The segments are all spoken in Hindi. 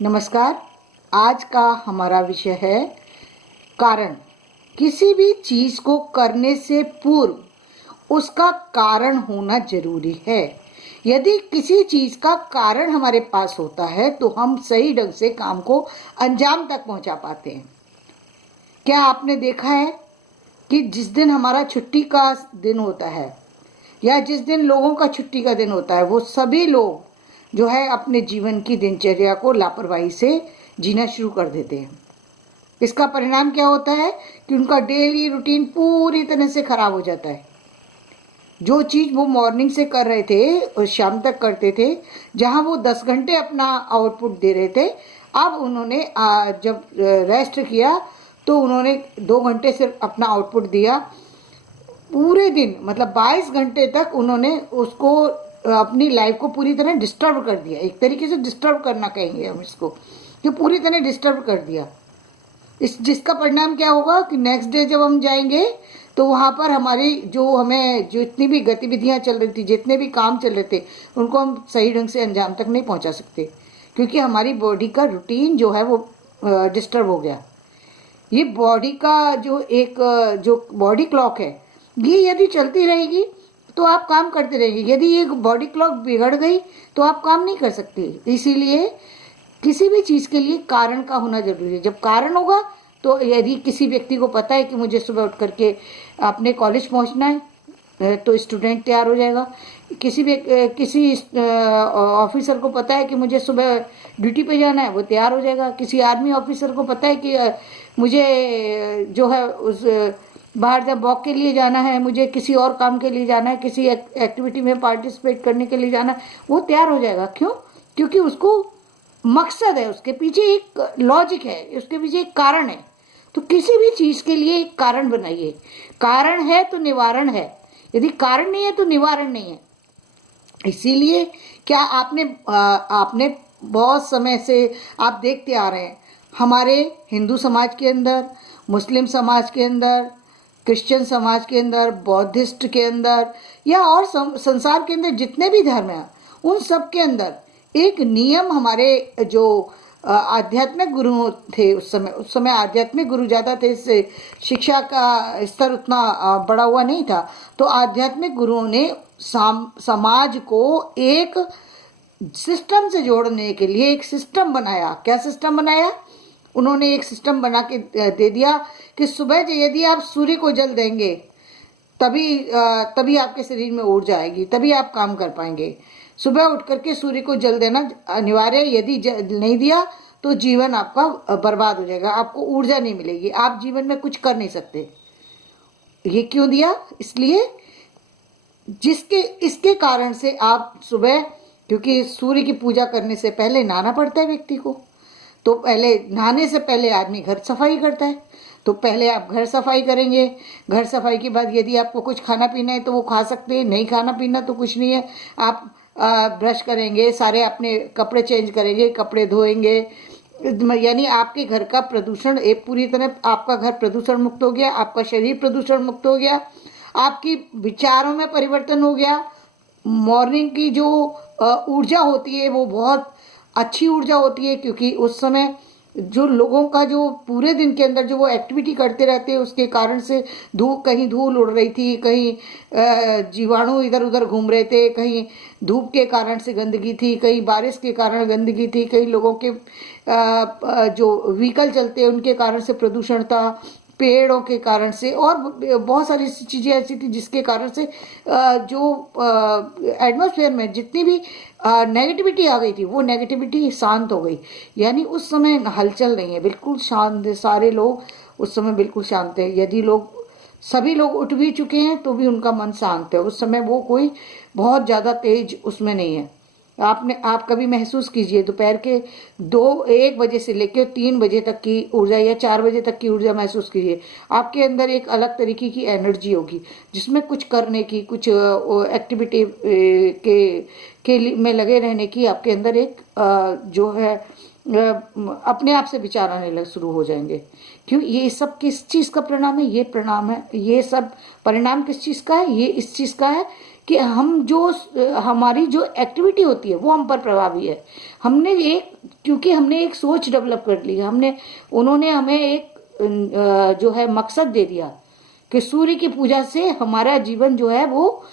नमस्कार। आज का हमारा विषय है कारण। किसी भी चीज को करने से पूर्व उसका कारण होना जरूरी है। यदि किसी चीज का कारण हमारे पास होता है तो हम सही ढंग से काम को अंजाम तक पहुंचा पाते हैं। क्या आपने देखा है कि जिस दिन हमारा छुट्टी का दिन होता है या जिस दिन लोगों का छुट्टी का दिन होता है, वो सभी लोग जो है अपने जीवन की दिनचर्या को लापरवाही से जीना शुरू कर देते हैं। इसका परिणाम क्या होता है कि उनका डेली रूटीन पूरी तरह से खराब हो जाता है। जो चीज़ वो मॉर्निंग से कर रहे थे और शाम तक करते थे, जहां वो 10 घंटे अपना आउटपुट दे रहे थे, अब उन्होंने जब रेस्ट किया तो उन्होंने 2 घंटे सिर्फ अपना आउटपुट दिया। पूरे दिन मतलब 22 घंटे तक उन्होंने उसको अपनी लाइफ को पूरी तरह डिस्टर्ब कर दिया। एक तरीके से डिस्टर्ब करना कहेंगे हम इसको, कि पूरी तरह डिस्टर्ब कर दिया। इस जिसका परिणाम क्या होगा कि नेक्स्ट डे जब हम जाएंगे तो वहाँ पर हमारी जो हमें जो इतनी भी गतिविधियाँ चल रही थी, जितने भी काम चल रहे थे, उनको हम सही ढंग से अंजाम तक नहीं पहुँचा सकते, क्योंकि हमारी बॉडी का रूटीन जो है वो डिस्टर्ब हो गया। ये बॉडी का जो बॉडी क्लॉक है, ये यदि चलती रहेगी तो आप काम करते रहेंगे। यदि ये बॉडी क्लॉक बिगड़ गई तो आप काम नहीं कर सकते। इसीलिए किसी भी चीज़ के लिए कारण का होना जरूरी है। जब कारण होगा तो यदि किसी व्यक्ति को पता है कि मुझे सुबह उठ करके अपने कॉलेज पहुंचना है, तो स्टूडेंट तैयार हो जाएगा। किसी ऑफिसर को पता है कि मुझे सुबह ड्यूटी पे जाना है, वो तैयार हो जाएगा। किसी आर्मी ऑफिसर को पता है कि मुझे जो है उस बाहर जब वॉक के लिए जाना है, मुझे किसी और काम के लिए जाना है, किसी एक्टिविटी में पार्टिसिपेट करने के लिए जाना है, वो तैयार हो जाएगा। क्यों? क्योंकि उसको मकसद है, उसके पीछे एक लॉजिक है, उसके पीछे एक कारण है। तो किसी भी चीज के लिए एक कारण बनाइए। कारण है तो निवारण है, यदि कारण नहीं है तो निवारण नहीं है। इसीलिए क्या आपने बहुत समय से आप देखते आ रहे हैं, हमारे हिंदू समाज के अंदर, मुस्लिम समाज के अंदर, क्रिश्चियन समाज के अंदर, बौद्धिस्ट के अंदर, या और संसार के अंदर जितने भी धर्म हैं, उन सब के अंदर एक नियम, हमारे जो आध्यात्मिक गुरु थे उस समय आध्यात्मिक गुरु ज़्यादा थे, इससे शिक्षा का स्तर उतना बड़ा हुआ नहीं था। तो आध्यात्मिक गुरुओं ने समाज को एक सिस्टम से जोड़ने के लिए एक सिस्टम बनाया। क्या सिस्टम बनाया? उन्होंने एक सिस्टम बना के दे दिया कि सुबह यदि आप सूर्य को जल देंगे तभी आपके शरीर में ऊर्जा आएगी, तभी आप काम कर पाएंगे। सुबह उठ करके सूर्य को जल देना अनिवार्य है। यदि नहीं दिया तो जीवन आपका बर्बाद हो जाएगा, आपको ऊर्जा नहीं मिलेगी, आप जीवन में कुछ कर नहीं सकते। ये क्यों दिया? इसलिए इसके कारण से आप सुबह, क्योंकि सूर्य की पूजा करने से पहले नहाना पड़ता है व्यक्ति को, तो पहले नहाने से पहले आदमी घर सफाई करता है। तो पहले आप घर सफाई करेंगे, घर सफाई के बाद यदि आपको कुछ खाना पीना है तो वो खा सकते हैं, नहीं खाना पीना तो कुछ नहीं है। आप ब्रश करेंगे, सारे अपने कपड़े चेंज करेंगे, कपड़े धोएंगे, यानी आपके घर का प्रदूषण एक पूरी तरह, आपका घर प्रदूषण मुक्त हो गया, आपका शरीर प्रदूषण मुक्त हो गया, आपकी विचारों में परिवर्तन हो गया। मॉर्निंग की जो ऊर्जा होती है वो बहुत अच्छी ऊर्जा होती है, क्योंकि उस समय जो लोगों का जो पूरे दिन के अंदर जो वो एक्टिविटी करते रहते हैं, उसके कारण से कहीं धूल उड़ रही थी, कहीं जीवाणु इधर उधर घूम रहे थे, कहीं धूप के कारण से गंदगी थी, कहीं बारिश के कारण गंदगी थी, कहीं लोगों के जो व्हीकल चलते हैं उनके कारण से प्रदूषण था, पेड़ों के कारण से, और बहुत सारी चीज़ें ऐसी थी जिसके कारण से जो एटमॉस्फेयर में जितनी भी नेगेटिविटी आ गई थी, वो नेगेटिविटी शांत हो गई। यानी उस समय हलचल नहीं है, बिल्कुल शांत है, सारे लोग उस समय बिल्कुल शांत है। यदि सभी लोग उठ भी चुके हैं तो भी उनका मन शांत है। उस समय वो कोई बहुत ज़्यादा तेज उसमें नहीं है। आप कभी महसूस कीजिए, दोपहर के 1 बजे से लेकर 3 बजे तक की ऊर्जा या 4 बजे तक की ऊर्जा महसूस कीजिए। आपके अंदर एक अलग तरीके की एनर्जी होगी, जिसमें कुछ करने की, कुछ एक्टिविटी में लगे रहने की आपके अंदर एक जो है अपने आप से विचार आने लग शुरू हो जाएंगे। क्यों? ये सब किस चीज़ का परिणाम है? ये परिणाम है, ये सब परिणाम किस चीज़ का है? ये इस चीज़ का है कि हम जो हमारी जो एक्टिविटी होती है वो हम पर प्रभावी है। हमने एक, क्योंकि हमने एक सोच डेवलप कर ली, हमने, उन्होंने हमें एक जो है मकसद दे दिया कि सूर्य की पूजा से हमारा जीवन जो है वो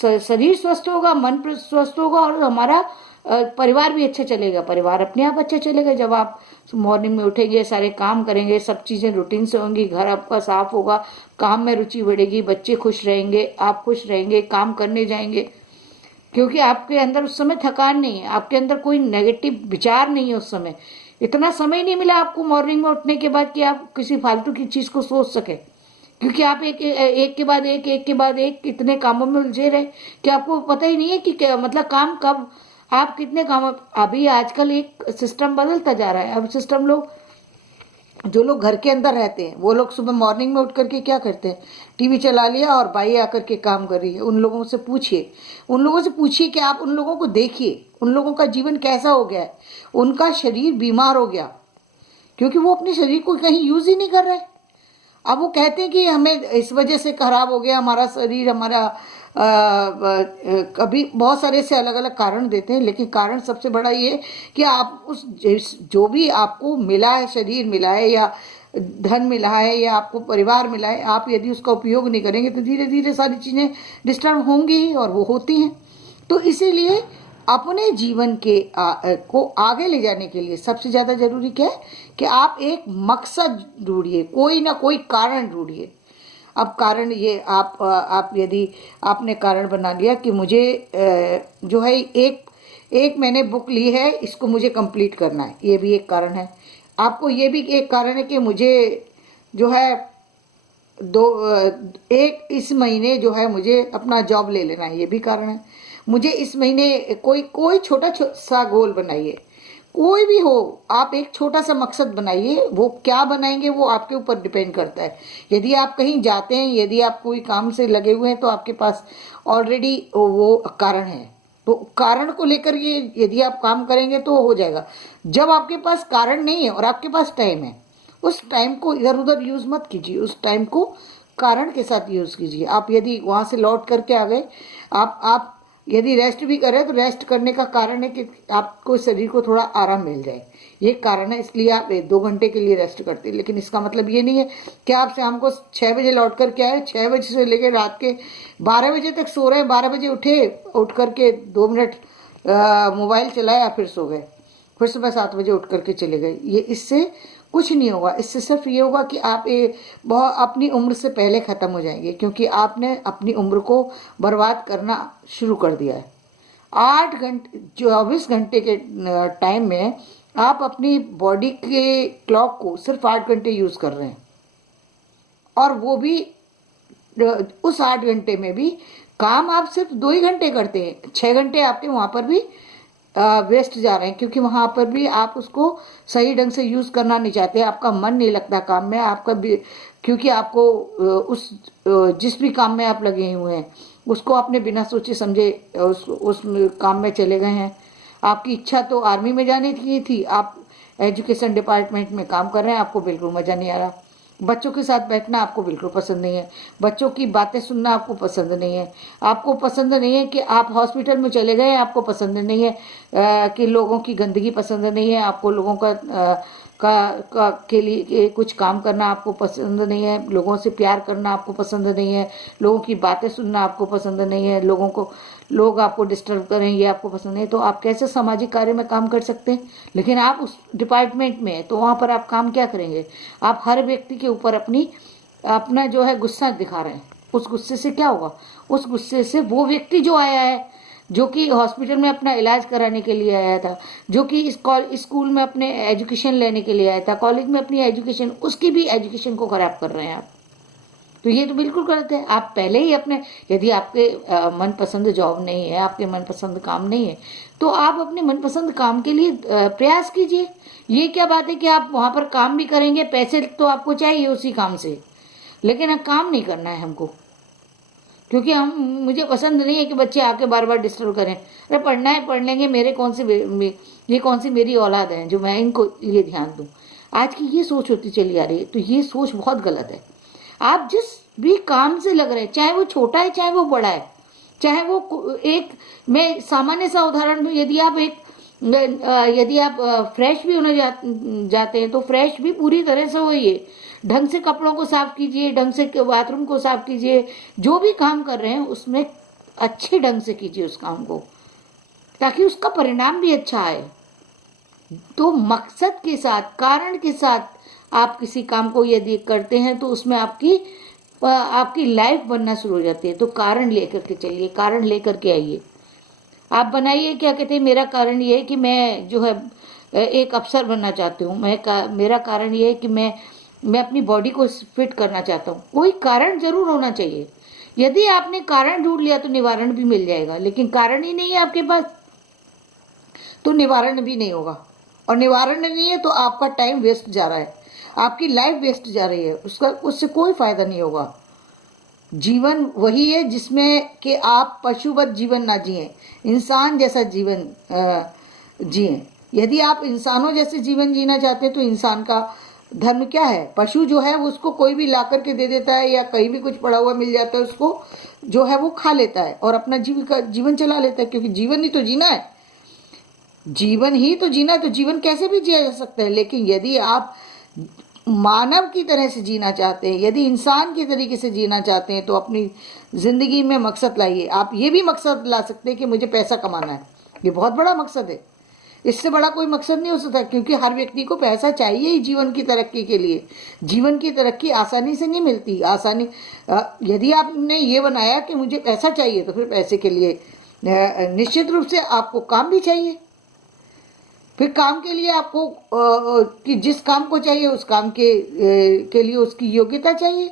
शरीर स्वस्थ होगा, मन स्वस्थ होगा और हमारा परिवार भी अच्छा चलेगा। परिवार अपने आप अच्छा चलेगा जब आप मॉर्निंग में उठेंगे, सारे काम करेंगे, सब चीजें रूटीन से होंगी, घर आपका साफ होगा, काम में रुचि बढ़ेगी, बच्चे खुश रहेंगे, आप खुश रहेंगे, काम करने जाएंगे, क्योंकि आपके अंदर उस समय थकान नहीं है, आपके अंदर कोई नेगेटिव विचार नहीं है। उस समय इतना समय नहीं मिला आपको मॉर्निंग में उठने के बाद कि आप किसी फालतू की चीज को सोच सके, क्योंकि आप एक के बाद एक के बाद एक इतने कामों में उलझे रहे कि आपको पता ही नहीं है कि मतलब काम कब आप कितने काम। अभी आजकल एक सिस्टम बदलता जा रहा है। अब सिस्टम लोग, जो लोग घर के अंदर रहते हैं वो लोग सुबह मॉर्निंग में उठ करके क्या करते हैं, टीवी चला लिया और बाई आकर के काम कर रही है। उन लोगों से पूछिए, उन लोगों से पूछिए कि आप उन लोगों को देखिए, उन लोगों का जीवन कैसा हो गया है। उनका शरीर बीमार हो गया क्योंकि वो अपने शरीर को कहीं यूज ही नहीं कर रहे। अब वो कहते हैं कि हमें इस वजह से खराब हो गया हमारा शरीर, हमारा कभी बहुत सारे से अलग अलग कारण देते हैं, लेकिन कारण सबसे बड़ा ये कि आप उस जो भी आपको मिला है, शरीर मिला है या धन मिला है या आपको परिवार मिला है, आप यदि उसका उपयोग नहीं करेंगे तो धीरे धीरे सारी चीज़ें डिस्टर्ब होंगी ही, और वो होती हैं। तो इसीलिए अपने जीवन के को आगे ले जाने के लिए सबसे ज़्यादा जरूरी क्या है कि आप एक मकसद ढूंढिए, कोई ना कोई कारण ढूंढिए। अब कारण ये आप यदि आपने कारण बना लिया कि मुझे जो है एक मैंने बुक ली है, इसको मुझे कंप्लीट करना है, ये भी एक कारण है। आपको ये भी एक कारण है कि मुझे जो है एक इस महीने जो है मुझे अपना जॉब ले लेना है, ये भी कारण है। मुझे इस महीने कोई छोटा सा गोल बनाइए, कोई भी हो, आप एक छोटा सा मकसद बनाइए। वो क्या बनाएंगे वो आपके ऊपर डिपेंड करता है। यदि आप कहीं जाते हैं, यदि आप कोई काम से लगे हुए हैं, तो आपके पास ऑलरेडी वो कारण है। तो कारण को लेकर ये यदि आप काम करेंगे तो हो जाएगा। जब आपके पास कारण नहीं है और आपके पास टाइम है, उस टाइम को इधर उधर यूज मत कीजिए, उस टाइम को कारण के साथ यूज कीजिए। आप यदि वहां से लौट करके आ गए, आप यदि रेस्ट भी करें तो रेस्ट करने का कारण है कि आपको शरीर को थोड़ा आराम मिल जाए, ये कारण है, इसलिए आप 2 घंटे के लिए रेस्ट करते हैं। लेकिन इसका मतलब ये नहीं है कि आप शाम को 6 बजे लौट करके आए, 6 बजे से लेकर रात के 12 बजे तक सो रहे हैं, 12 बजे उठे, उठ करके 2 मिनट मोबाइल चलाया, फिर सो गए, फिर सुबह 7 बजे उठ करके चले गए। ये इससे कुछ नहीं होगा। इससे सिर्फ ये होगा कि आप बहुत अपनी उम्र से पहले ख़त्म हो जाएंगे, क्योंकि आपने अपनी उम्र को बर्बाद करना शुरू कर दिया है। 8 घंटे 24 घंटे के टाइम में आप अपनी बॉडी के क्लॉक को सिर्फ 8 घंटे यूज़ कर रहे हैं, और वो भी उस 8 घंटे में भी काम आप सिर्फ 2 ही घंटे करते हैं। 6 घंटे आपके वहाँ पर भी वेस्ट जा रहे हैं, क्योंकि वहाँ पर भी आप उसको सही ढंग से यूज़ करना नहीं चाहते, आपका मन नहीं लगता काम में, आपका भी, क्योंकि आपको उस जिस भी काम में आप लगे हुए हैं उसको आपने बिना सोचे समझे उस काम में चले गए हैं। आपकी इच्छा तो आर्मी में जाने की थी, आप एजुकेशन डिपार्टमेंट में काम कर रहे हैं, आपको बिल्कुल मज़ा नहीं आ रहा। बच्चों के साथ बैठना आपको बिल्कुल पसंद नहीं है, बच्चों की बातें सुनना आपको पसंद नहीं है, आपको पसंद नहीं है कि आप हॉस्पिटल में चले गए, आपको पसंद नहीं है कि लोगों की गंदगी पसंद नहीं है, आपको लोगों के लिए कुछ काम करना आपको पसंद नहीं है, लोगों से प्यार करना आपको पसंद नहीं है, लोगों की बातें सुनना आपको पसंद नहीं है, लोग आपको डिस्टर्ब करें ये आपको पसंद नहीं, तो आप कैसे सामाजिक कार्य में काम कर सकते हैं। लेकिन आप उस डिपार्टमेंट में हैं तो वहाँ पर आप काम क्या करेंगे, आप हर व्यक्ति के ऊपर अपना जो है गुस्सा दिखा रहे हैं। उस गुस्से से क्या होगा, उस गुस्से से वो व्यक्ति जो आया है, जो कि हॉस्पिटल में अपना इलाज कराने के लिए आया था, जो कि स्कूल में अपने एजुकेशन लेने के लिए आया था, कॉलेज में अपनी एजुकेशन, उसकी भी एजुकेशन को खराब कर रहे हैं आप। तो ये तो बिल्कुल गलत है। आप पहले ही यदि आपके मनपसंद जॉब नहीं है, आपके मनपसंद काम नहीं है, तो आप अपने मनपसंद काम के लिए प्रयास कीजिए। ये क्या बात है कि आप वहाँ पर काम भी करेंगे, पैसे तो आपको चाहिए उसी काम से, लेकिन अब काम नहीं करना है हमको, क्योंकि मुझे पसंद नहीं है कि बच्चे आके बार बार डिस्टर्ब करें। अरे पढ़ना है पढ़ लेंगे, ये कौन सी मेरी औलाद है जो मैं इनको ये ध्यान दूँ। आज की ये सोच होती चली आ रही है, तो ये सोच बहुत गलत है। आप जिस भी काम से लग रहे हैं, चाहे वो छोटा है चाहे वो बड़ा है, चाहे वो एक, मैं सामान्य सा उदाहरण दूं, यदि आप फ्रेश भी होने जाते हैं तो फ्रेश भी पूरी तरह से होइए, ढंग से कपड़ों को साफ कीजिए, ढंग से बाथरूम को साफ कीजिए, जो भी काम कर रहे हैं उसमें अच्छे ढंग से कीजिए उस काम को, ताकि उसका परिणाम भी अच्छा आए। तो मकसद के साथ, कारण के साथ आप किसी काम को यदि करते हैं तो उसमें आपकी लाइफ बनना शुरू हो जाती है। तो कारण लेकर के चलिए, कारण लेकर के आइए। आप बनाइए, क्या कहते हैं, मेरा कारण ये है कि मैं जो है एक अफसर बनना चाहती हूँ, मेरा कारण ये है कि मैं अपनी बॉडी को फिट करना चाहता हूँ। कोई कारण जरूर होना चाहिए। यदि आपने कारण ढूंढ लिया तो निवारण भी मिल जाएगा, लेकिन कारण ही नहीं है आपके पास तो निवारण भी नहीं होगा, और निवारण नहीं है तो आपका टाइम वेस्ट जा रहा है, आपकी लाइफ वेस्ट जा रही है, उससे कोई फायदा नहीं होगा। जीवन वही है जिसमें कि आप पशुवत जीवन ना जिए, इंसान जैसा जीवन जिए। यदि आप इंसानों जैसे जीवन जीना चाहते हैं तो इंसान का धर्म क्या है? पशु जो है उसको कोई भी ला करके दे देता है, या कहीं भी कुछ पड़ा हुआ मिल जाता है उसको जो है वो खा लेता है और अपना जीवन चला लेता है, क्योंकि जीवन ही तो जीना है, जीवन ही तो जीना है। तो जीवन कैसे भी जिया जा सकता है, लेकिन यदि आप मानव की तरह से जीना चाहते हैं, यदि इंसान के तरीके से जीना चाहते हैं तो अपनी ज़िंदगी में मकसद लाइए। आप ये भी मकसद ला सकते हैं कि मुझे पैसा कमाना है, ये बहुत बड़ा मकसद है, इससे बड़ा कोई मकसद नहीं हो सकता, क्योंकि हर व्यक्ति को पैसा चाहिए ही जीवन की तरक्की के लिए। जीवन की तरक्की आसानी से नहीं मिलती। यदि आपने ये बनाया कि मुझे पैसा चाहिए तो फिर पैसे के लिए निश्चित रूप से आपको काम भी चाहिए। फिर काम के लिए आपको कि जिस काम को चाहिए उस काम के लिए उसकी योग्यता चाहिए,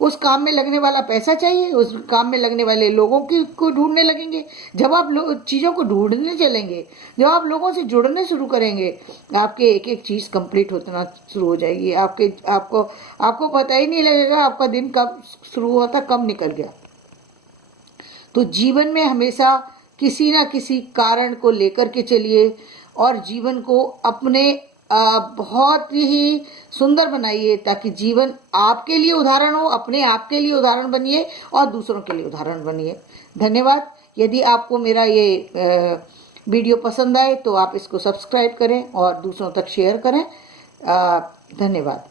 उस काम में लगने वाला पैसा चाहिए, उस काम में लगने वाले लोगों को ढूंढने लगेंगे। जब आप चीज़ों को ढूंढने चलेंगे, जब आप लोगों से जुड़ने शुरू करेंगे, आपके एक एक चीज़ कंप्लीट होना शुरू हो जाएगी। आपको पता ही नहीं लगेगा आपका दिन कब शुरू हुआ था, कब निकल गया। तो जीवन में हमेशा किसी ना किसी कारण को लेकर के चलिए और जीवन को अपने बहुत ही सुंदर बनाइए, ताकि जीवन आपके लिए उदाहरण हो, अपने आप के लिए उदाहरण बनिए और दूसरों के लिए उदाहरण बनिए। धन्यवाद। यदि आपको मेरा ये वीडियो पसंद आए तो आप इसको सब्सक्राइब करें और दूसरों तक शेयर करें। धन्यवाद।